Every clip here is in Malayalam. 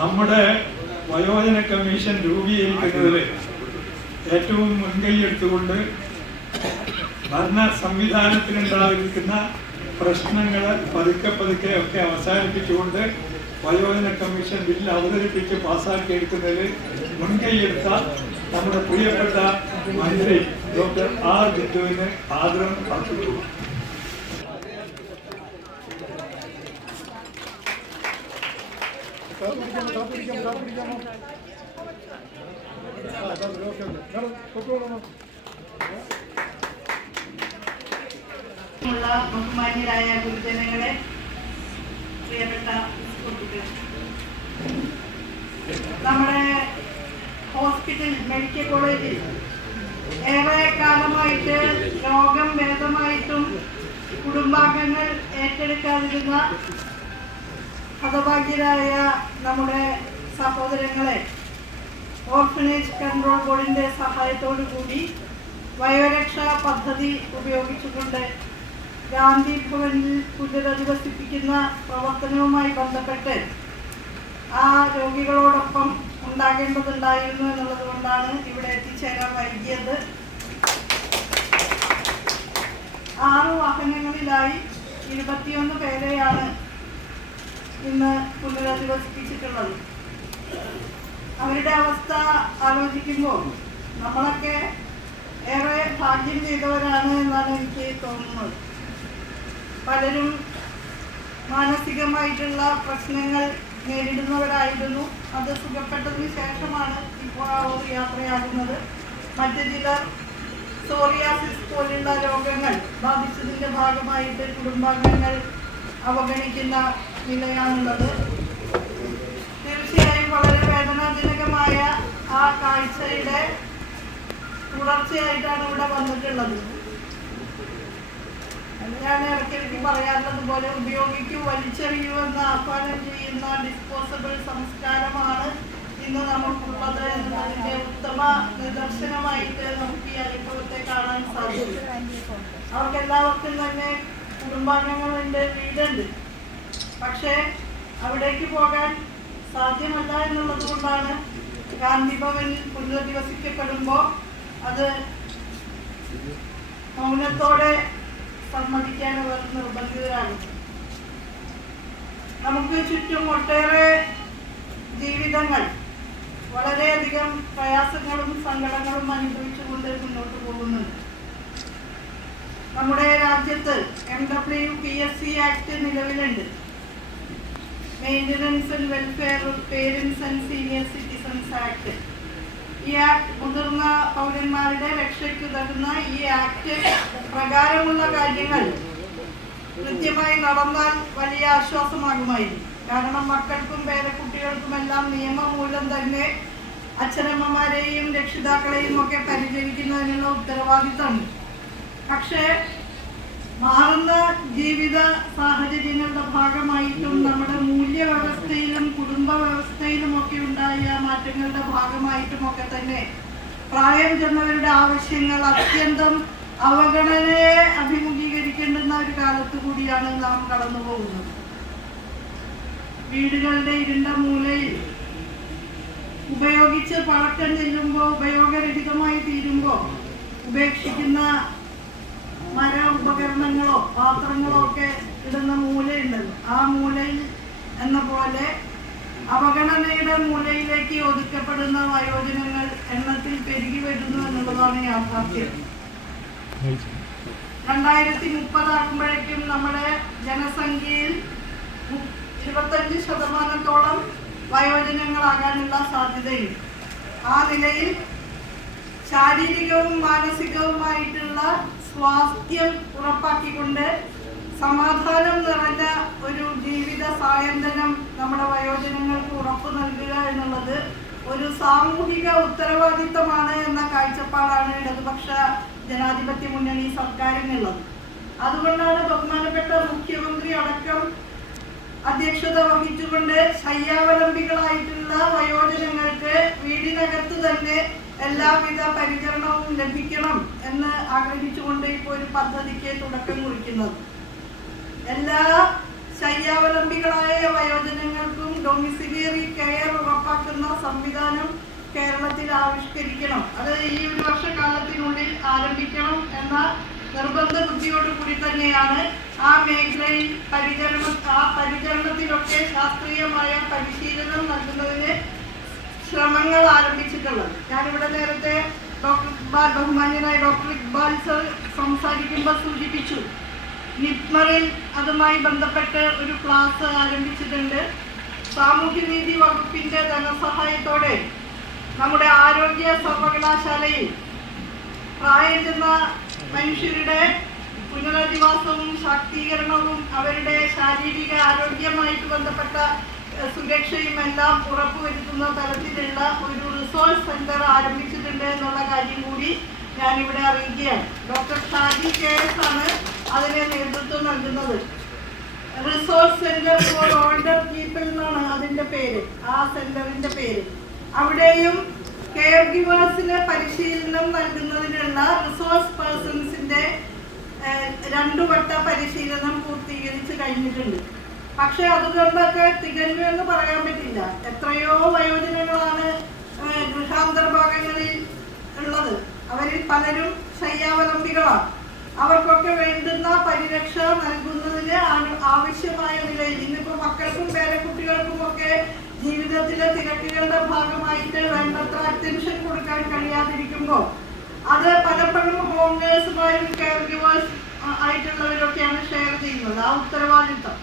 നമ്മുടെ വയോജന കമ്മീഷൻ രൂപീകരിക്കുന്നതിൽ ഏറ്റവും മുൻകൈ എടുത്തുകൊണ്ട് ഭരണ സംവിധാനത്തിനുണ്ടായിരിക്കുന്ന പ്രശ്നങ്ങൾ പതുക്കെ പതുക്കെ ഒക്കെ അവസാനിപ്പിച്ചുകൊണ്ട് വയോജന കമ്മീഷൻ ബില്ല് അവതരിപ്പിച്ച് പാസ്സാക്കി എടുക്കുന്നതിൽ മുൻകൈയെടുത്ത നമ്മുടെ പ്രിയപ്പെട്ട മന്ത്രി ഡോക്ടർ ആർ ബിന്ദുവിന് ആദരം അർപ്പിക്കുന്നു. ബഹുമാന്യരായ ഗുരുജനങ്ങളെ, പ്രിയപ്പെട്ട സുഹൃത്തുക്കളെ, നമ്മുടെ ഹോസ്പിറ്റൽ മെഡിക്കൽ കോളേജിൽ ഏറെ കാലമായിട്ട് രോഗം ഭേദമായിട്ടും കുടുംബാംഗങ്ങൾ ഏറ്റെടുക്കാതിരുന്ന ഹതഭാഗ്യരായ നമ്മുടെ സഹോദരങ്ങളെ ഓർഫനേജ് കൺട്രോൾ ബോർഡിന്റെ സഹായത്തോടു കൂടി വയോരക്ഷാ പദ്ധതി ഉപയോഗിച്ചുകൊണ്ട് ഗാന്ധി ഭവനിൽ പുനരധിവസിപ്പിക്കുന്ന പ്രവർത്തനവുമായി ബന്ധപ്പെട്ട് ആ രോഗികളോടൊപ്പം ഉണ്ടാകേണ്ടതുണ്ടായിരുന്നു എന്നുള്ളത് കൊണ്ടാണ് ഇവിടെ എത്തിച്ചേരാൻ വൈകിയത്. 6 വാഹനങ്ങളിലായി 21 പേരെയാണ് ഇന്ന് പുനരധിവസിപ്പിച്ചിട്ടുള്ളത്. അവരുടെ അവസ്ഥ ആലോചിക്കുമ്പോൾ നമ്മളൊക്കെ ഏറെ ഭാഗ്യം ചെയ്തവരാണ് എന്നാണ് എനിക്ക് തോന്നുന്നത്. പലരും മാനസികമായിട്ടുള്ള പ്രശ്നങ്ങൾ നേരിടുന്നവരായിരുന്നു. അത് സുഖപ്പെട്ടതിന് ശേഷമാണ് ഇപ്പോൾ ആ ഒരു യാത്രയാകുന്നത്. മറ്റു ചിലർ സോറിയാസിസ് പോലുള്ള രോഗങ്ങൾ ബാധിച്ചതിൻ്റെ ഭാഗമായിട്ട് കുടുംബാംഗങ്ങൾ അവഗണിക്കുന്ന നിലയാണുള്ളത്. തീർച്ചയായും വളരെ വേദനാജനകമായ ആ കാഴ്ചയുടെ തുടർച്ചയായിട്ടാണ് ഇവിടെ വന്നിട്ടുള്ളത്. ഞാൻ ഇടയ്ക്കിടയ്ക്ക് പറയാറുള്ളത് പോലെ ഉപയോഗിക്കൂ, വലിച്ചെറിയൂ എന്ന് ആഹ്വാനം ചെയ്യുന്ന ഡിസ്പോസബിൾ സംസ്കാരമാണ് ഇന്ന് നമുക്കുള്ളത് എന്നതിന്റെ ഉത്തമ നിദർശനമായിട്ട് നമുക്ക് ഈ അനുഭവത്തെ കാണാൻ സാധിക്കും. അവർക്ക് എല്ലാവർക്കും തന്നെ കുടുംബാംഗങ്ങളുണ്ട്, വീടുണ്ട്. പക്ഷേ അവിടേക്ക് പോകാൻ സാധ്യമല്ല എന്നുള്ളത് കൊണ്ടാണ് ഗാന്ധി ഭവനിൽ പുനരധിവസിക്കപ്പെടുമ്പോൾ അത് മൗനത്തോടെ സമ്മതിക്കാൻ അവർ നിർബന്ധിതരാകും. നമുക്ക് ചുറ്റും ഒട്ടേറെ ജീവിതങ്ങൾ വളരെയധികം പ്രയാസങ്ങളും സങ്കടങ്ങളും അനുഭവിച്ചുകൊണ്ട് മുന്നോട്ട് പോകുന്നുണ്ട്. നമ്മുടെ രാജ്യത്ത് MWPSC ആക്ട് നിലവിലുണ്ട്. Maintenance and welfare of parents and senior citizens act. ഈ ആക്ട് മുതിർന്ന പൗരന്മാരുടെ രക്ഷയ്ക്കുതകുന്ന ഈ ആക്ട് പ്രകാരമുള്ള കാര്യങ്ങൾ കൃത്യമായി നടന്നാൽ വലിയ ആശ്വാസമാകുമായിരുന്നു. കാരണം മക്കൾക്കും പേരക്കുട്ടികൾക്കുമെല്ലാം നിയമം മൂലം തന്നെ അച്ഛനമ്മമാരെയും രക്ഷിതാക്കളെയും ഒക്കെ പരിചരിക്കുന്നതിനുള്ള ഉത്തരവാദിത്തമുണ്ട്. പക്ഷേ മാറുന്ന ജീവിത സാഹചര്യങ്ങളുടെ ഭാഗമായിട്ടും നമ്മുടെ മൂല്യവ്യവസ്ഥയിലും കുടുംബ വ്യവസ്ഥയിലും ഒക്കെ ഉണ്ടായ മാറ്റങ്ങളുടെ ഭാഗമായിട്ടും ഒക്കെ തന്നെ പ്രായം ചെന്നവരുടെ ആവശ്യങ്ങൾ അത്യന്തം അവഗണനയെ അഭിമുഖീകരിക്കേണ്ടുന്ന ഒരു കാലത്ത് കൂടിയാണ് നാം കടന്നു പോകുന്നത്. വീടുകളുടെ ഇരുണ്ട മൂലയിൽ ഉപയോഗിച്ച് പഴക്കം ചെല്ലുമ്പോൾ ഉപയോഗരഹിതമായി തീരുമ്പോൾ ഉപേക്ഷിക്കുന്ന മര ഉപകരണങ്ങളോ പാത്രങ്ങളോ ഒക്കെ ഇടുന്ന മൂലയുണ്ടല്ലോ, ആ മൂലയിൽ എന്ന പോലെ അവഗണനയുടെ മൂലയിലേക്ക് ഒതുക്കപ്പെടുന്ന വയോജനങ്ങൾ എണ്ണത്തിൽ പെരുകി വരുന്നു എന്നുള്ളതാണ് യാഥാർത്ഥ്യം. 2030 ആകുമ്പോഴേക്കും നമ്മുടെ ജനസംഖ്യയിൽ 25% വയോജനങ്ങളാകാനുള്ള സാധ്യതയുണ്ട്. ആ നിലയിൽ ശാരീരികവും മാനസികവുമായിട്ടുള്ള സ്വാസ്ഥ്യം ഉറപ്പാക്കിക്കൊണ്ട് സമാധാനം നിറഞ്ഞ ഒരു ജീവിത സായന്തനം നമ്മുടെ വയോജനങ്ങൾക്ക് ഉറപ്പു നൽകുക എന്നുള്ളത് ഒരു സാമൂഹിക ഉത്തരവാദിത്തമാണ് എന്ന കാഴ്ചപ്പാടാണ് ഇടതുപക്ഷ ജനാധിപത്യ മുന്നണി സർക്കാരിനുള്ളത്. അതുകൊണ്ടാണ് ബഹുമാനപ്പെട്ട മുഖ്യമന്ത്രി അടക്കം അധ്യക്ഷത വഹിച്ചുകൊണ്ട് ശയ്യാവലംബികളായിട്ടുള്ള വയോജനങ്ങൾക്ക് വീടിനകത്ത് തന്നെ എല്ലാവിധ പരിചരണവും ലഭിക്കണം എന്ന് ആഗ്രഹിച്ചുകൊണ്ട് ഇപ്പോൾ ഒരു പദ്ധതിക്ക് തുടക്കം കുറിക്കുന്നത്. എല്ലാ ശയ്യാവലംബികളായ വയോജനങ്ങൾക്കും ഡൊമിസിലിയറി കെയർ സംവിധാനം കേരളത്തിൽ ആവിഷ്കരിക്കണം. അത് ഈ ഒരു വർഷക്കാലത്തിനുള്ളിൽ ആരംഭിക്കണം എന്ന നിർബന്ധ ബുദ്ധിയോടുകൂടി തന്നെയാണ് ആ മേഖലയിൽ പരിചരണത്തിലൊക്കെ ശാസ്ത്രീയമായ പരിശീലനം നൽകുന്നതിന് ശ്രമങ്ങൾ ആരംഭിച്ചിട്ടുള്ളത്. ഞാനിവിടെ നേരത്തെ ബഹുമാന്യനായ ഡോക്ടർ ഇക്ബാൽ സർ സംസാരിക്കുമ്പോൾ സൂചിപ്പിച്ചു, നിപ്മറിൽ അതുമായി ബന്ധപ്പെട്ട് ഒരു ക്ലാസ് ആരംഭിച്ചിട്ടുണ്ട്. സാമൂഹ്യനീതി വകുപ്പിന്റെ ധനസഹായത്തോടെ നമ്മുടെ ആരോഗ്യ സർവകലാശാലയിൽ പ്രായം ചെന്ന മനുഷ്യരുടെ പുനരധിവാസവും ശാക്തീകരണവും അവരുടെ ശാരീരിക ആരോഗ്യമായിട്ട് ബന്ധപ്പെട്ട സുരക്ഷയും എല്ലാം ഉറപ്പുവരുത്തുന്ന തരത്തിലുള്ള ഒരു റിസോഴ്സ് സെന്റർ ആരംഭിച്ചിട്ടുണ്ട് എന്നുള്ള കാര്യം കൂടി ഞാനിവിടെ അറിയിക്കുകയാണ്. ഡോക്ടർ ഷാജി KS ആണ് അതിന് നേതൃത്വം നൽകുന്നത്. Resource centre for older people എന്നാണ് അതിന്റെ പേര്, ആ സെന്ററിന്റെ പേര്. അവിടെയും കെയർ ഗിവേഴ്സിന് പരിശീലനം നൽകുന്നതിനുള്ള റിസോഴ്സ് പേഴ്സൺസിന്റെ 2 വട്ട പരിശീലനം പൂർത്തീകരിച്ച് കഴിഞ്ഞിട്ടുണ്ട്. പക്ഷെ അതുകൊണ്ടൊക്കെ തികഞ്ഞു എന്ന് പറയാൻ പറ്റില്ല. എത്രയോ വയോജനങ്ങളാണ് ഗൃഹാന്തർ ഭാഗങ്ങളിൽ ഉള്ളത്. അവരിൽ പലരും ശയ്യാവലംബികളാണ്. അവർക്കൊക്കെ വേണ്ടുന്ന പരിരക്ഷ നൽകുന്നതിന് ആവശ്യമായ നിലയിൽ ഇന്നിപ്പോൾ മക്കൾക്കും പേരക്കുട്ടികൾക്കും ഒക്കെ ജീവിതത്തിലെ തിരക്കുകളുടെ ഭാഗമായിട്ട് വേണ്ടത്ര അറ്റൻഷൻ കൊടുക്കാൻ കഴിയാതിരിക്കുമ്പോൾ അത് പലപ്പോഴും ഹോം നേഴ്സുമാരും കെയർ ഗിവേഴ്സ് ആയിട്ടുള്ളവരൊക്കെയാണ് ഷെയർ ചെയ്യുന്നത് ആ ഉത്തരവാദിത്വം.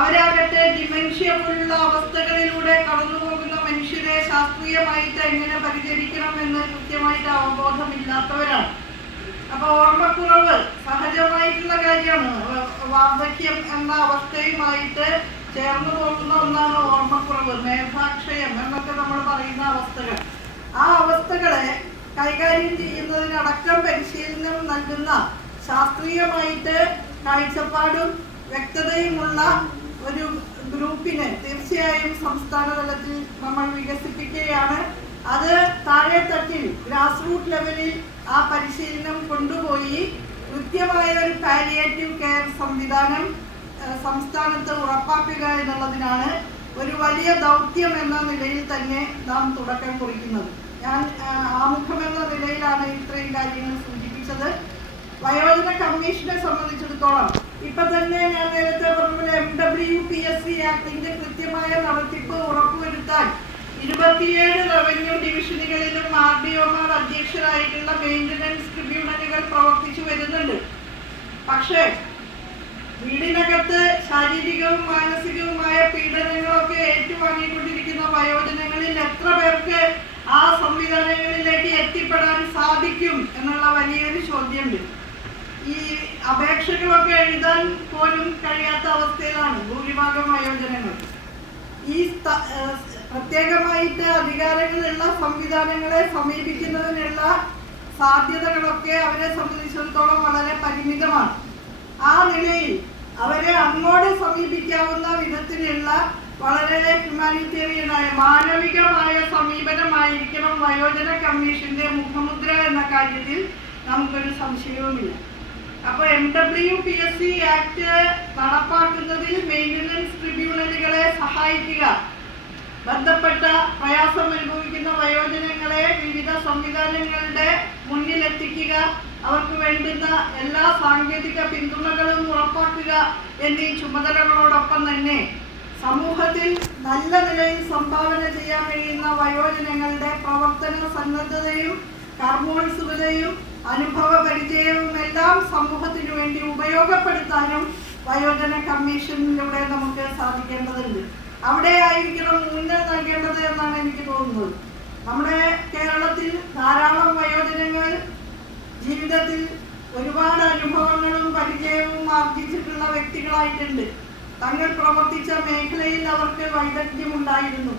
അവരാകട്ടെ ഡിമെൻഷ്യ പോലുള്ള അവസ്ഥകളിലൂടെ കടന്നു പോകുന്ന മനുഷ്യരെ ശാസ്ത്രീയമായിട്ട് എങ്ങനെ പരിചരിക്കണം എന്ന് കൃത്യമായിട്ട് അവബോധമില്ലാത്തവരാണ്. അപ്പൊ ഓർമ്മക്കുറവ് സഹജമായിട്ടുള്ള കാര്യമാണ്. വാർദ്ധക്യം എന്ന അവസ്ഥയുമായിട്ട് ചേർന്ന് പോകുന്ന ഒന്നാണ് ഓർമ്മക്കുറവ്, മേധാക്ഷയം എന്നൊക്കെ നമ്മൾ പറയുന്ന അവസ്ഥകൾ. ആ അവസ്ഥകളെ കൈകാര്യം ചെയ്യുന്നതിനടക്കം പരിശീലനം നൽകുന്ന ശാസ്ത്രീയമായിട്ട് കാഴ്ചപ്പാടും വ്യക്തതയുമുള്ള ഒരു ഗ്രൂപ്പിനെ തീർച്ചയായും സംസ്ഥാന തലത്തിൽ നമ്മൾ വികസിപ്പിക്കുകയാണ്. അത് താഴെത്തട്ടിൽ ഗ്രാസ് റൂട്ട് ലെവലിൽ ആ പരിശീലനം കൊണ്ടുപോയി കൃത്യമായ ഒരു പാലിയേറ്റീവ് കെയർ സംവിധാനം സംസ്ഥാനത്ത് ഉറപ്പാക്കുക എന്നുള്ളതിനാണ് ഒരു വലിയ ദൗത്യം എന്ന നിലയിൽ തന്നെ നാം തുടക്കം കുറിക്കുന്നത്. ഞാൻ ആമുഖം എന്ന നിലയിലാണ് ഇത്രയും കാര്യങ്ങൾ സൂചിപ്പിച്ചത്. വയോജന കമ്മീഷനെ സംബന്ധിച്ചിടത്തോളം ഇപ്പൊ തന്നെ ഞാൻ നേരത്തെ പറഞ്ഞ MWPSC ആക്ടിന്റെ കൃത്യമായ നടത്തിപ്പ് ഉറപ്പുവരുത്താൻ 27 റവന്യൂ ഡിവിഷനുകളിലും RDOമാർ അധ്യക്ഷരായിട്ടുള്ള മെയിൻ്റനൻസ് ട്രിബ്യൂണലുകൾ പ്രവർത്തിച്ചു വരുന്നുണ്ട്. പക്ഷേ വീടിനകത്ത് ശാരീരികവും മാനസികവുമായ പീഡനങ്ങളൊക്കെ ഏറ്റുവാങ്ങിക്കൊണ്ടിരിക്കുന്ന വയോജനങ്ങളിൽ എത്ര പേർക്ക് ആ സംവിധാനങ്ങളിലേക്ക് എത്തിപ്പെടാൻ സാധിക്കും എന്നുള്ള വലിയൊരു ചോദ്യമുണ്ട്. ഈ അപേക്ഷകളൊക്കെ എഴുതാൻ പോലും കഴിയാത്ത അവസ്ഥയിലാണ് ഭൂരിഭാഗം വയോജനങ്ങൾ. ഈ പ്രത്യേകമായിട്ട് അധികാരങ്ങളുള്ള സംവിധാനങ്ങളെ സമീപിക്കുന്നതിനുള്ള സാധ്യതകളൊക്കെ അവരെ സംബന്ധിച്ചിടത്തോളം വളരെ പരിമിതമാണ്. ആ നിലയിൽ അവരെ അങ്ങോട്ട് സമീപിക്കാവുന്ന വിധത്തിലുള്ള വളരെ ഹ്യൂമാനിറ്റേറിയനായ മാനവികമായ സമീപനമായിരിക്കണം വയോജന കമ്മീഷന്റെ മുഖമുദ്ര എന്ന കാര്യത്തിൽ നമുക്കൊരു സംശയവുമില്ല. അപ്പോൾ MWPSC ആക്ട് നടപ്പാക്കുന്നതിൽ മെയിൻ്റനൻസ് ട്രിബ്യൂണലുകളെ സഹായിക്കുക, ബന്ധപ്പെട്ട പ്രയാസം അനുഭവിക്കുന്ന വയോജനങ്ങളെ വിവിധ സംവിധാനങ്ങളുടെ മുന്നിലെത്തിക്കുക, അവർക്ക് വേണ്ടുന്ന എല്ലാ സാങ്കേതിക പിന്തുണകളും ഉറപ്പാക്കുക എന്നീ ചുമതലകളോടൊപ്പം തന്നെ സമൂഹത്തിൽ നല്ല നിലയിൽ സംഭാവന ചെയ്യാൻ കഴിയുന്ന വയോജനങ്ങളുടെ പ്രവർത്തന സന്നദ്ധതയും കർമ്മോത്സുകതയും അനുഭവ പരിചയവും എല്ലാം സമൂഹത്തിനു വേണ്ടി ഉപയോഗപ്പെടുത്താനും വയോജന കമ്മീഷനിലൂടെ നമുക്ക് സാധിക്കേണ്ടതുണ്ട്. അവിടെ ആയിരിക്കണം ഊന്നൽ നൽകേണ്ടത് എന്നാണ് എനിക്ക് തോന്നുന്നത്. നമ്മുടെ കേരളത്തിൽ ധാരാളം വയോജനങ്ങൾ ജീവിതത്തിൽ ഒരുപാട് അനുഭവങ്ങളും പരിചയവും ആർജിച്ചിട്ടുള്ള വ്യക്തികളായിട്ടുണ്ട്. തങ്ങൾ പ്രവർത്തിച്ച മേഖലയിൽ അവർക്ക് വൈദഗ്ധ്യമുണ്ടായിരുന്നു.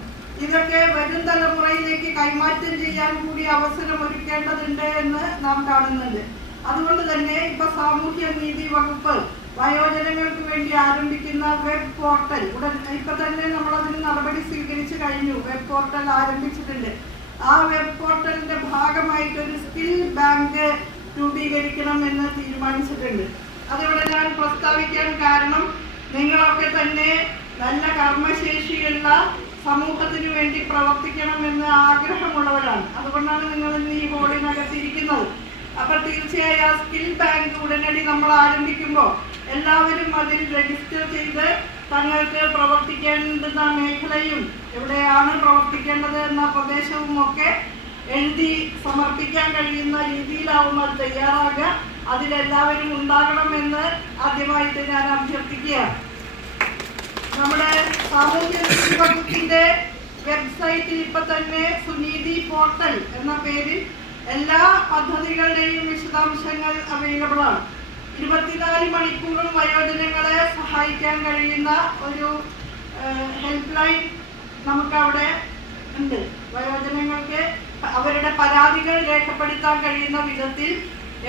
ഇതൊക്കെ വരും തലമുറയിലേക്ക് കൈമാറ്റം ചെയ്യാൻ കൂടി അവസരം ഒരുക്കേണ്ടതുണ്ട് എന്ന് നാം കാണുന്നുണ്ട്. അതുകൊണ്ട് തന്നെ ഇപ്പൊ സാമൂഹ്യ നീതി വകുപ്പ് വയോജനങ്ങൾക്ക് വേണ്ടി ആരംഭിക്കുന്ന വെബ് പോർട്ടൽ ഇപ്പൊ തന്നെ നമ്മളതിന് നടപടി സ്വീകരിച്ചു കഴിഞ്ഞു. വെബ് പോർട്ടൽ ആരംഭിച്ചിട്ടുണ്ട്. ആ വെബ് പോർട്ടലിന്റെ ഭാഗമായിട്ട് ഒരു സ്കിൽ ബാങ്ക് രൂപീകരിക്കണം എന്ന് തീരുമാനിച്ചിട്ടുണ്ട്. അതിവിടെ ഞാൻ പ്രസ്താവിക്കാൻ കാരണം നിങ്ങളൊക്കെ തന്നെ നല്ല കർമ്മശേഷിയുള്ള സമൂഹത്തിന് വേണ്ടി പ്രവർത്തിക്കണമെന്ന് ആഗ്രഹമുള്ളവരാണ്. അതുകൊണ്ടാണ് നിങ്ങൾ ഇന്ന് ഈ ഹോളിനകത്തിരിക്കുന്നത്. അപ്പോൾ തീർച്ചയായും ആ സ്കിൽ ബാങ്ക് ഉടനടി നമ്മൾ ആരംഭിക്കുമ്പോൾ എല്ലാവരും അതിൽ രജിസ്റ്റർ ചെയ്ത് തങ്ങൾക്ക് പ്രവർത്തിക്കേണ്ടുന്ന മേഖലയും എവിടെയാണ് പ്രവർത്തിക്കേണ്ടത് എന്ന പ്രദേശവും ഒക്കെ എഴുതി സമർപ്പിക്കാൻ കഴിയുന്ന രീതിയിലാവും അത് തയ്യാറാകുക. അതിലെല്ലാവരും ഉണ്ടാകണമെന്ന് ആദ്യമായിട്ട് ഞാൻ അഭ്യർത്ഥിക്കുകയാണ്. നമ്മുടെ സാമൂഹ്യനീതി വകുപ്പിന്റെ വെബ്സൈറ്റിൽ ഇപ്പൊ തന്നെ സുനീതി പോർട്ടൽ എന്ന പേരിൽ എല്ലാ പദ്ധതികളുടെയും വിശദാംശങ്ങൾ അവൈലബിൾ ആണ്. 24 മണിക്കൂറും വയോജനങ്ങളെ സഹായിക്കാൻ കഴിയുന്ന ഒരു ഹെൽപ്പ് ലൈൻ നമുക്ക് അവിടെ ഉണ്ട്. വയോജനങ്ങൾക്ക് അവരുടെ പരാതികൾ രേഖപ്പെടുത്താൻ കഴിയുന്ന വിധത്തിൽ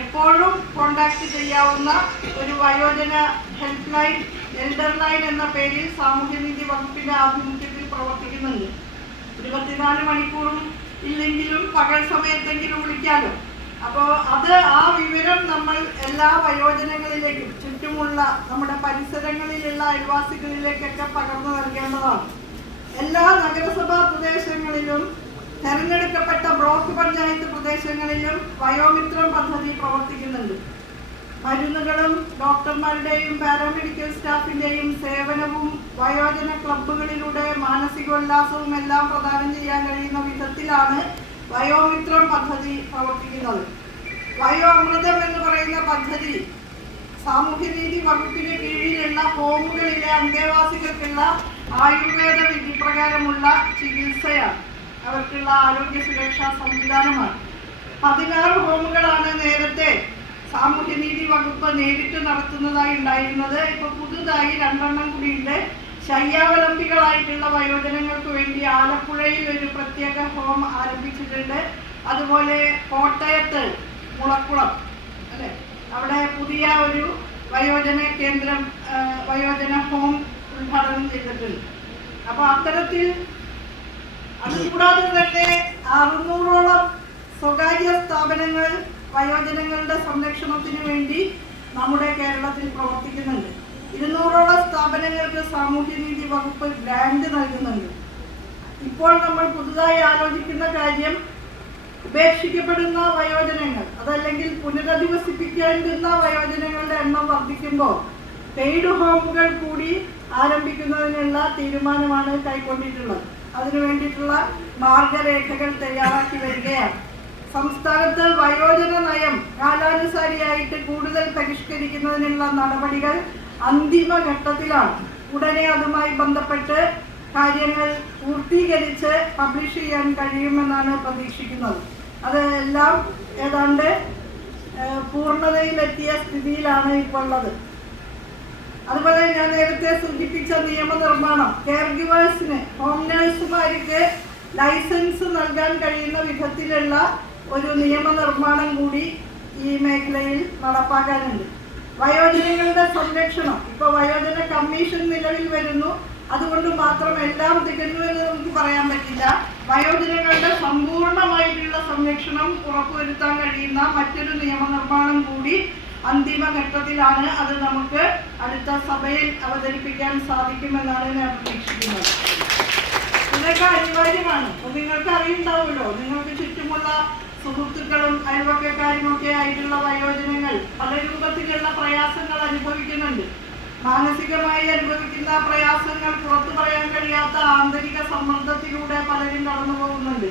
എപ്പോഴും കോണ്ടാക്ട് ചെയ്യാവുന്ന ഒരു വയോജന ഹെൽപ്പ് ലൈൻ, എൽഡർ ലൈൻ എന്ന പേരിൽ സാമൂഹ്യനീതി വകുപ്പിന്റെ ആഭിമുഖ്യത്തിൽ പ്രവർത്തിക്കുന്നുണ്ട്. 24 മണിക്കൂറും ഇല്ലെങ്കിലും പകൽ സമയത്തെങ്കിലും വിളിക്കാമല്ലോ. അപ്പോൾ ആ വിവരം നമ്മൾ എല്ലാ വയോജനങ്ങളിലേക്കും ചുറ്റുമുള്ള നമ്മുടെ പരിസരങ്ങളിലുള്ള അയൽവാസികളിലേക്കൊക്കെ പകർന്നു നൽകേണ്ടതാണ്. എല്ലാ നഗരസഭാ പ്രദേശങ്ങളിലും തെരഞ്ഞെടുക്കപ്പെട്ട ബ്ലോക്ക് പഞ്ചായത്ത് പ്രദേശങ്ങളിലും വയോമിത്രം പദ്ധതി പ്രവർത്തിക്കുന്നുണ്ട്. മരുന്നുകളും ഡോക്ടർമാരുടെയും പാരാമെഡിക്കൽ സ്റ്റാഫിന്റെയും സേവനവും വയോജന ക്ലബ്ബുകളിലൂടെ മാനസികോല്ലാസവും എല്ലാം പ്രദാനം ചെയ്യാൻ കഴിയുന്ന വിധത്തിലാണ് വയോമിത്രം പദ്ധതി പ്രവർത്തിക്കുന്നത്. വയോ അമൃതം എന്ന് പറയുന്ന പദ്ധതി സാമൂഹ്യനീതി വകുപ്പിന് കീഴിലുള്ള ഹോമുകളിലെ അന്തേവാസികൾക്കുള്ള ആയുർവേദ വിധിപ്രകാരമുള്ള ചികിത്സയാണ്. അവർക്കുള്ള ആരോഗ്യ സുരക്ഷാ സംവിധാനമാണ്. 16 ഹോമുകളാണ് നേരത്തെ സാമൂഹ്യനീതി വകുപ്പ് നേരിട്ട് നടത്തുന്നതായി ഉണ്ടായിരുന്നത്. ഇപ്പൊ പുതുതായി 2 കൂടിയുണ്ട്. ശയ്യാവലംബികളായിട്ടുള്ള വയോജനങ്ങൾക്ക് വേണ്ടി ആലപ്പുഴയിൽ ഒരു പ്രത്യേക ഹോം ആരംഭിച്ചിട്ടുണ്ട്. അതുപോലെ കോട്ടയത്ത് മുളക്കുളം അല്ലെ, അവിടെ പുതിയ ഒരു വയോജന കേന്ദ്രം, വയോജന ഹോം ഉദ്ഘാടനം ചെയ്തിട്ടുണ്ട്. അപ്പൊ അത്തരത്തിൽ അതുകൂടാതെ തന്നെ 600ഓളം സ്വകാര്യ സ്ഥാപനങ്ങൾ വയോജനങ്ങളുടെ സംരക്ഷണത്തിന് വേണ്ടി നമ്മുടെ കേരളത്തിൽ പ്രവർത്തിക്കുന്നുണ്ട്. 200ഓളം സ്ഥാപനങ്ങൾക്ക് സാമൂഹ്യനീതി വകുപ്പ് ഗ്രാന്റ് നൽകുന്നുണ്ട്. ഇപ്പോൾ നമ്മൾ പുതുതായി ആലോചിക്കുന്ന കാര്യം, ഉപേക്ഷിക്കപ്പെടുന്ന വയോജനങ്ങൾ അതല്ലെങ്കിൽ പുനരധിവസിപ്പിക്കേണ്ടുന്ന വയോജനങ്ങളുടെ എണ്ണം വർദ്ധിക്കുമ്പോൾ പെയ്ഡ് ഹോമുകൾ കൂടി ആരംഭിക്കുന്നതിനുള്ള തീരുമാനമാണ് കൈക്കൊണ്ടിട്ടുള്ളത്. അതിനു വേണ്ടിയിട്ടുള്ള മാർഗരേഖകൾ തയ്യാറാക്കി വരികയാണ്. സംസ്ഥാനത്ത് വയോജന നയം കാലാനുസാരിയായിട്ട് കൂടുതൽ പരിഷ്കരിക്കുന്നതിനുള്ള നടപടികൾ അന്തിമ ഘട്ടത്തിലാണ്. ഉടനെ അതുമായി ബന്ധപ്പെട്ട് കാര്യങ്ങൾ പൂർത്തീകരിച്ച് പബ്ലിഷ് ചെയ്യാൻ കഴിയുമെന്നാണ് പ്രതീക്ഷിക്കുന്നത്. അതെല്ലാം ഏതാണ്ട് പൂർണ്ണതയിലെത്തിയ സ്ഥിതിയിലാണ് ഇപ്പോൾ ഉള്ളത്. അതുപോലെ ഞാൻ നേരത്തെ സൂചിപ്പിച്ച നിയമനിർമ്മാണം, കെയർ ഗിവേഴ്സിന്, ഹോം നഴ്സുമാർക്ക് ലൈസൻസ് നൽകാൻ കഴിയുന്ന വിധത്തിലുള്ള ഒരു നിയമനിർമ്മാണം കൂടി ഈ മേഖലയിൽ നടപ്പാക്കാനുണ്ട്. വയോജനങ്ങളുടെ സംരക്ഷണം, ഇപ്പോൾ വയോജന കമ്മീഷൻ നിലവിൽ വരുന്നു. അതുകൊണ്ട് മാത്രം എല്ലാം തികഞ്ഞു എന്ന് നമുക്ക് പറയാൻ പറ്റില്ല. വയോജനങ്ങളുടെ സമ്പൂർണമായിട്ടുള്ള സംരക്ഷണം ഉറപ്പുവരുത്താൻ കഴിയുന്ന മറ്റൊരു നിയമനിർമ്മാണം കൂടി അന്തിമ ഘട്ടത്തിലാണ്. അത് നമുക്ക് അടുത്ത സഭയിൽ അവതരിപ്പിക്കാൻ സാധിക്കുമെന്നാണ് ഞാൻ പ്രതീക്ഷിക്കുന്നത്. ഇതൊക്കെ അനിവാര്യമാണ്. നിങ്ങൾക്ക് അറിയുണ്ടാവുമല്ലോ, നിങ്ങൾക്ക് ചുറ്റുമുള്ള സുഹൃത്തുക്കളും അയൽവക്കക്കാരും ഒക്കെ ആയിട്ടുള്ള വയോജനങ്ങൾ പല രൂപത്തിലുള്ള പ്രയാസങ്ങൾ അനുഭവിക്കുന്നുണ്ട്. മാനസികമായി അനുഭവിക്കുന്ന പ്രയാസങ്ങൾ പുറത്തു പറയാൻ കഴിയാത്ത ആന്തരിക സമ്മർദ്ദത്തിലൂടെ പലരും കടന്നു പോകുന്നുണ്ട്.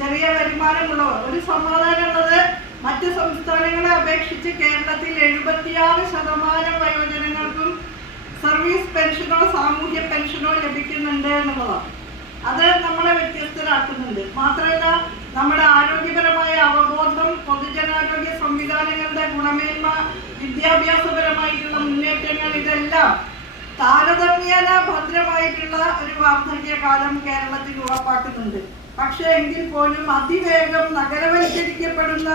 ചെറിയ വരുമാനമുള്ളവർ, ഒരു സമാധാനമുള്ളത് മറ്റ് സംസ്ഥാനങ്ങളെ അപേക്ഷിച്ച് കേരളത്തിൽ 76% വയോജനങ്ങൾക്കും സർവീസ് പെൻഷനോ സാമൂഹ്യ പെൻഷനോ ലഭിക്കുന്നുണ്ട് എന്നുള്ളതാണ്. അത് നമ്മളെ വ്യത്യസ്തരാക്കുന്നുണ്ട്. മാത്രമല്ല, നമ്മുടെ ആരോഗ്യപരമായ അവബോധം, പൊതുജനാരോഗ്യ സംവിധാനങ്ങളുടെ ഗുണമേന്മ, വിദ്യാഭ്യാസപരമായിട്ടുള്ള മുന്നേറ്റങ്ങൾ, ഇതെല്ലാം താരതമ്യേന ഭദ്രമായിട്ടുള്ള ഒരു വാർദ്ധക്യകാലം കേരളത്തിൽ ഉറപ്പാക്കുന്നുണ്ട്. പക്ഷേ എങ്കിൽ പോലും അതിവേഗം നഗരവൽക്കരിക്കപ്പെടുന്ന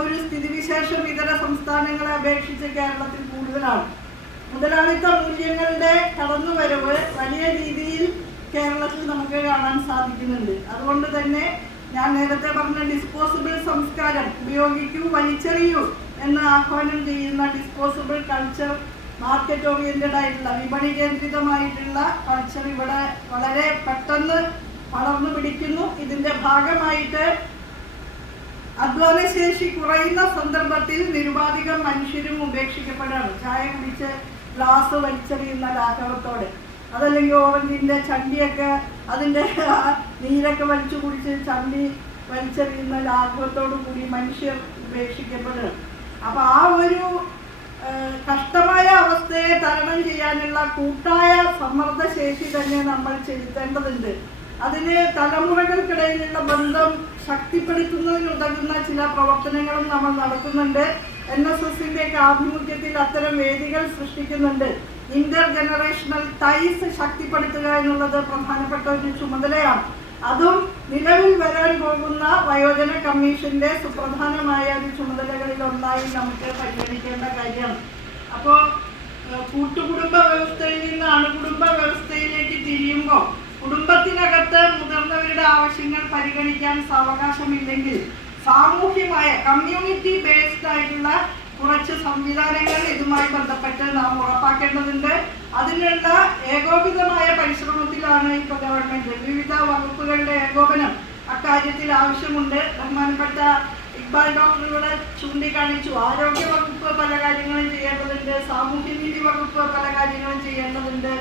ഒരു സ്ഥിതിവിശേഷം ഇതര സംസ്ഥാനങ്ങളെ അപേക്ഷിച്ച് കേരളത്തിൽ കൂടുതലാണ്. മുതലാളിത്ത മൂല്യങ്ങളുടെ കടന്നുവരവ് വലിയ രീതിയിൽ കേരളത്തിൽ നമുക്ക് കാണാൻ സാധിക്കുന്നുണ്ട്. അതുകൊണ്ട് തന്നെ ഞാൻ നേരത്തെ പറഞ്ഞ ഡിസ്പോസിബിൾ സംസ്കാരം, ഉപയോഗിക്കൂ വലിച്ചെറിയൂ എന്ന് ആഹ്വാനം ചെയ്യുന്ന ഡിസ്പോസിബിൾ കൾച്ചർ മാർക്കറ്റ് ഓറിയന്റഡ് ആയിട്ടുള്ള വിപണി കേന്ദ്രിതമായിട്ടുള്ള കൾച്ചർ ഇവിടെ വളരെ പെട്ടെന്ന് വളർന്നു പിടിക്കുന്നു. ഇതിന്റെ ഭാഗമായിട്ട് അധ്വാനശേഷി കുറയുന്ന സന്ദർഭത്തിൽ നിരുപാധികം മനുഷ്യരും ഉപേക്ഷിക്കപ്പെടുകയാണ്. ചായ കുടിച്ച് ഗ്ലാസ് വലിച്ചെറിയുന്ന ലാഘവത്തോടെ, അതല്ലെങ്കിൽ ഓറഞ്ചിന്റെ ചണ്ടിയൊക്കെ അതിന്റെ നീരൊക്കെ വലിച്ചു കുടിച്ച് ചണ്ടി വലിച്ചെറിയുന്ന ലാഘവത്തോടു കൂടി മനുഷ്യർ ഉപേക്ഷിക്കപ്പെടുകയാണ്. അപ്പൊ ആ ഒരു കഷ്ടമായ അവസ്ഥയെ തരണം ചെയ്യാനുള്ള കൂട്ടായ സമ്മർദ്ദശേഷി തന്നെ നമ്മൾ ചെലുത്തേണ്ടതുണ്ട്. അതിന് തലമുറകൾക്കിടയിലുള്ള ബന്ധം ശക്തിപ്പെടുത്തുന്നതിനുതകുന്ന ചില പ്രവർത്തനങ്ങളും നമ്മൾ നടത്തുന്നുണ്ട്. NSSന്റെ ആഭിമുഖ്യത്തിൽ അത്തരം വേദികൾ സൃഷ്ടിക്കുന്നുണ്ട്. ഇന്റർ ജനറേഷണൽ ടൈസ് ശക്തിപ്പെടുത്തുക എന്നുള്ളത് പ്രധാനപ്പെട്ട ഒരു ചുമതലയാണ്. അതും നിലവിൽ വരാൻ പോകുന്ന വയോജന കമ്മീഷന്റെ സുപ്രധാനമായ ഒരു ചുമതലകളിൽ ഒന്നായി നമുക്ക് പരിഗണിക്കേണ്ട കാര്യമാണ്. അപ്പോൾ കൂട്ടുകുടുംബ വ്യവസ്ഥയിൽ നിന്ന് അണുകുടുംബ വ്യവസ്ഥയിലേക്ക് തിരിയുമ്പോൾ കുടുംബത്തിനകത്ത് മുതിർന്നവരുടെ ആവശ്യങ്ങൾ പരിഗണിക്കാൻ സാവകാശമില്ലെങ്കിൽ സാമൂഹ്യമായ കമ്മ്യൂണിറ്റി ബേസ്ഡ് ആയിട്ടുള്ള കുറച്ച് സംവിധാനങ്ങൾ ഇതുമായി ബന്ധപ്പെട്ട് നാം ഉറപ്പാക്കേണ്ടതുണ്ട്. അതിനുള്ള ഏകോപിതമായ പരിശ്രമത്തിലാണ് ഇപ്പോൾ ഗവൺമെന്റ്. വിവിധ വകുപ്പുകളുടെ ഏകോപനം അക്കാര്യത്തിൽ ആവശ്യമുണ്ട്. ബഹുമാനപ്പെട്ട ഇക്ബാൽ ഡോക്ടർ ഇവിടെ ചൂണ്ടിക്കാണിച്ചു. ആരോഗ്യ വകുപ്പ് പല കാര്യങ്ങളും ചെയ്യേണ്ടതുണ്ട്, സാമൂഹ്യനീതി വകുപ്പ് പല കാര്യങ്ങളും ചെയ്യേണ്ടതുണ്ട്.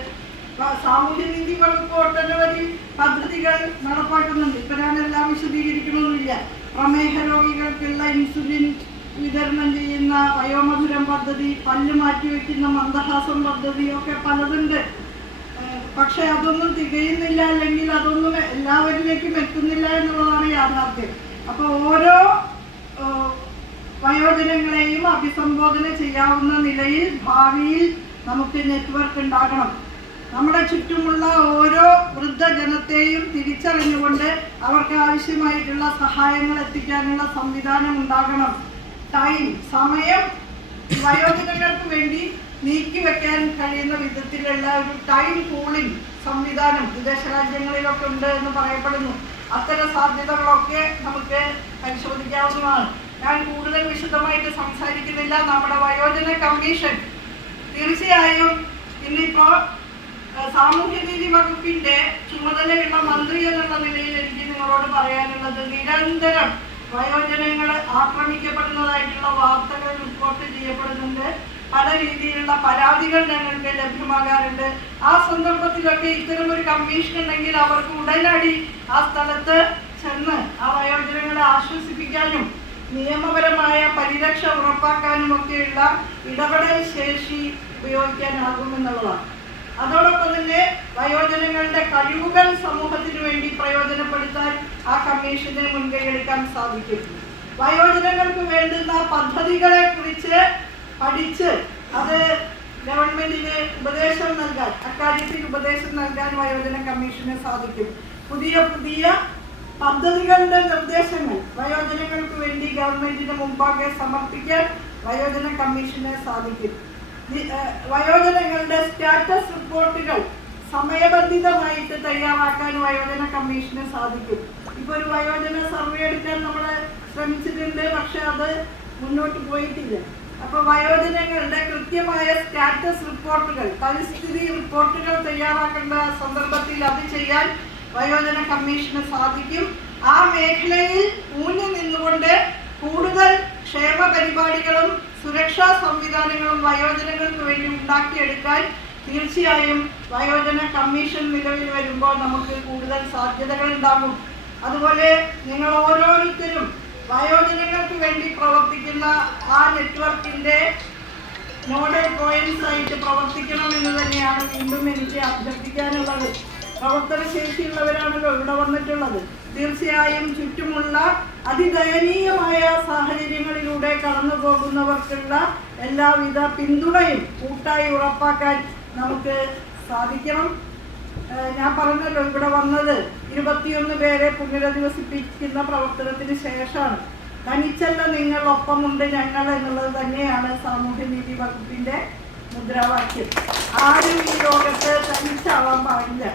സാമൂഹ്യനീതി വകുപ്പ് ഒട്ടനവധി പദ്ധതികൾ നടപ്പാക്കുന്നുണ്ട്. ഇപ്പൊ ഞാനെല്ലാം വിശദീകരിക്കണമെന്നില്ല. പ്രമേഹ രോഗികൾക്കുള്ള ഇൻസുലിൻ വിതരണം ചെയ്യുന്ന വയോമധുരം പദ്ധതി, പല്ല് മാറ്റിവെക്കുന്ന മന്ദഹാസം പദ്ധതി ഒക്കെ പലതുണ്ട്. പക്ഷെ അതൊന്നും തികയുന്നില്ല, അല്ലെങ്കിൽ അതൊന്നും എല്ലാവരിലേക്കും എത്തുന്നില്ല എന്നുള്ളതാണ് യാഥാർത്ഥ്യം. അപ്പൊ ഓരോ വയോജനങ്ങളെയും അഭിസംബോധന ചെയ്യാവുന്ന നിലയിൽ ഭാവിയിൽ നമുക്ക് നെറ്റ്വർക്ക് ഉണ്ടാകണം. നമ്മുടെ ചുറ്റുമുള്ള ഓരോ വൃദ്ധജനത്തെയും തിരിച്ചറിഞ്ഞുകൊണ്ട് അവർക്ക് ആവശ്യമായിട്ടുള്ള സഹായങ്ങൾ എത്തിക്കാനുള്ള സംവിധാനം ഉണ്ടാകണം. സമയം വയോജനങ്ങൾക്ക് വേണ്ടി നീക്കിവെക്കാൻ കഴിയുന്ന വിധത്തിലുള്ള ഒരു ടൈം പൂളിംഗ് സംവിധാനം വിദേശ രാജ്യങ്ങളിലൊക്കെ ഉണ്ട് എന്ന് പറയപ്പെടുന്നു. അത്തരം സാധ്യതകളൊക്കെ നമുക്ക് പരിശോധിക്കാവുന്നതാണ്. ഞാൻ കൂടുതൽ വിശദമായിട്ട് സംസാരിക്കുന്നില്ല. നമ്മുടെ വയോജന കമ്മീഷൻ തീർച്ചയായും ഇന്നിപ്പോ സാമൂഹ്യനീതി വകുപ്പിന്റെ ചുമതലയുള്ള മന്ത്രി എന്നുള്ള നിലയിൽ എനിക്ക് നിങ്ങളോട് പറയാനുള്ളത്, നിരന്തരം വയോജനങ്ങൾ ആക്രമിക്കപ്പെടുന്നതായിട്ടുള്ള വാർത്തകൾ റിപ്പോർട്ട് ചെയ്യപ്പെടുന്നുണ്ട്. പല രീതിയിലുള്ള പരാതികൾ ഞങ്ങൾക്ക് ലഭ്യമാകാറുണ്ട്. ആ സന്ദർഭത്തിലൊക്കെ ഇത്തരം ഒരു കമ്മീഷൻ ഉണ്ടെങ്കിൽ അവർക്ക് ഉടനടി ആ സ്ഥലത്ത് ചെന്ന് ആ വയോജനങ്ങളെ ആശ്വസിപ്പിക്കാനും നിയമപരമായ പരിരക്ഷ ഉറപ്പാക്കാനും ഒക്കെയുള്ള ഇടപെടൽ ശേഷി ഉപയോഗിക്കാനാകുമെന്നുള്ളതാണ്. അതോടൊപ്പം തന്നെ വയോജനങ്ങളുടെ കഴിവുകൾ സമൂഹത്തിന് വേണ്ടി പ്രയോജനപ്പെടുത്താൻ ആ കമ്മീഷന് മുൻകൈ എടുക്കാൻ സാധിക്കും. വയോജനങ്ങൾക്ക് വേണ്ടുന്ന പദ്ധതികളെ കുറിച്ച് പഠിച്ച് അത് ഗവൺമെന്റിന് ഉപദേശം നൽകാൻ, അക്കാര്യത്തിൽ ഉപദേശം നൽകാൻ വയോജന കമ്മീഷന് സാധിക്കും. പുതിയ പുതിയ പദ്ധതികളുടെ നിർദ്ദേശങ്ങൾ വയോജനങ്ങൾക്ക് വേണ്ടി ഗവൺമെന്റിന് മുമ്പാകെ സമർപ്പിക്കാൻ വയോജന കമ്മീഷന് സാധിക്കും. വയോജനങ്ങളുടെ സ്റ്റാറ്റസ് റിപ്പോർട്ടുകൾ സമയബന്ധിതമായിട്ട് തയ്യാറാക്കാൻ വയോജന കമ്മീഷന് സാധിക്കും. ഇപ്പൊ ഒരു വയോജന സർവേ എടുക്കാൻ നമ്മൾ ശ്രമിച്ചിട്ടുണ്ട്, പക്ഷെ അത് മുന്നോട്ട് പോയിട്ടില്ല. അപ്പൊ വയോജനങ്ങളുടെ കൃത്യമായ സ്റ്റാറ്റസ് റിപ്പോർട്ടുകൾ, പരിസ്ഥിതി റിപ്പോർട്ടുകൾ തയ്യാറാക്കേണ്ട സന്ദർഭത്തിൽ അത് ചെയ്യാൻ വയോജന കമ്മീഷന് സാധിക്കും. ആ മേഖലയിൽ ഊന്നി നിന്നുകൊണ്ട് കൂടുതൽ ക്ഷേമ പരിപാടികളും സുരക്ഷാ സംവിധാനങ്ങളും വയോജനങ്ങൾക്ക് വേണ്ടി ഉണ്ടാക്കിയെടുക്കാൻ തീർച്ചയായും വയോജന കമ്മീഷൻ നിലവിൽ വരുമ്പോൾ നമുക്ക് കൂടുതൽ സാധ്യതകൾ ഉണ്ടാകും. അതുപോലെ നിങ്ങൾ ഓരോരുത്തരും വയോജനങ്ങൾക്ക് വേണ്ടി പ്രവർത്തിക്കുന്ന ആ നെറ്റ്വർക്കിന്റെ നോഡൽ പോയിന്റ്സ് ആയിട്ട് പ്രവർത്തിക്കണമെന്ന് തന്നെയാണ് വീണ്ടും എനിക്ക് അഭ്യർത്ഥിക്കാനുള്ളത്. പ്രവർത്തന ശേഷിയുള്ളവരാണല്ലോ ഇവിടെ വന്നിട്ടുള്ളത്. തീർച്ചയായും ചുറ്റുമുള്ള അതിദയനീയമായ സാഹചര്യങ്ങളിലൂടെ കടന്നു പോകുന്നവർക്കുള്ള എല്ലാവിധ പിന്തുണയും കൂട്ടായി ഉറപ്പാക്കാൻ നമുക്ക് സാധിക്കണം. ഞാൻ പറഞ്ഞല്ലോ, ഇവിടെ വന്നത് 21 പേരെ പുനരധിവസിപ്പിക്കുന്ന പ്രവർത്തനത്തിന് ശേഷമാണ്. തനിച്ചല്ല നിങ്ങൾ, ഒപ്പമുണ്ട് ഞങ്ങൾ എന്നുള്ളത് തന്നെയാണ് സാമൂഹ്യനീതി വകുപ്പിന്റെ മുദ്രാവാക്യം. ആരും ഈ ലോകത്ത് തനിച്ചാവാൻ പാടില്ല.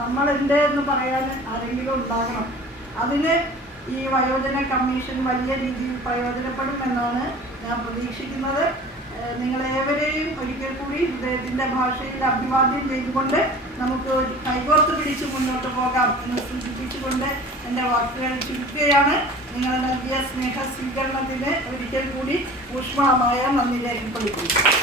നമ്മളുണ്ട് എന്ന് പറയാൻ ആരെങ്കിലും ഉണ്ടാകണം. അതിന് ഈ വയോജന കമ്മീഷൻ വലിയ രീതിയിൽ പ്രയോജനപ്പെടും എന്നാണ് ഞാൻ പ്രതീക്ഷിക്കുന്നത്. നിങ്ങളേവരെയും ഒരിക്കൽ കൂടി ഹൃദയത്തിൻ്റെ ഭാഷയിൽ അഭിവാദ്യം ചെയ്തുകൊണ്ട് നമുക്ക് കൈകോർത്ത് പിടിച്ച് മുന്നോട്ട് പോകാം എന്ന് സൂചിപ്പിച്ചുകൊണ്ട് എൻ്റെ വാക്കുകൾ ചുരുക്കുകയാണ്. നിങ്ങൾ നൽകിയ സ്നേഹ സ്വീകരണത്തിന് ഒരിക്കൽ കൂടി ഊഷ്മളമായ നന്ദി രേഖപ്പെടുത്തുന്നു.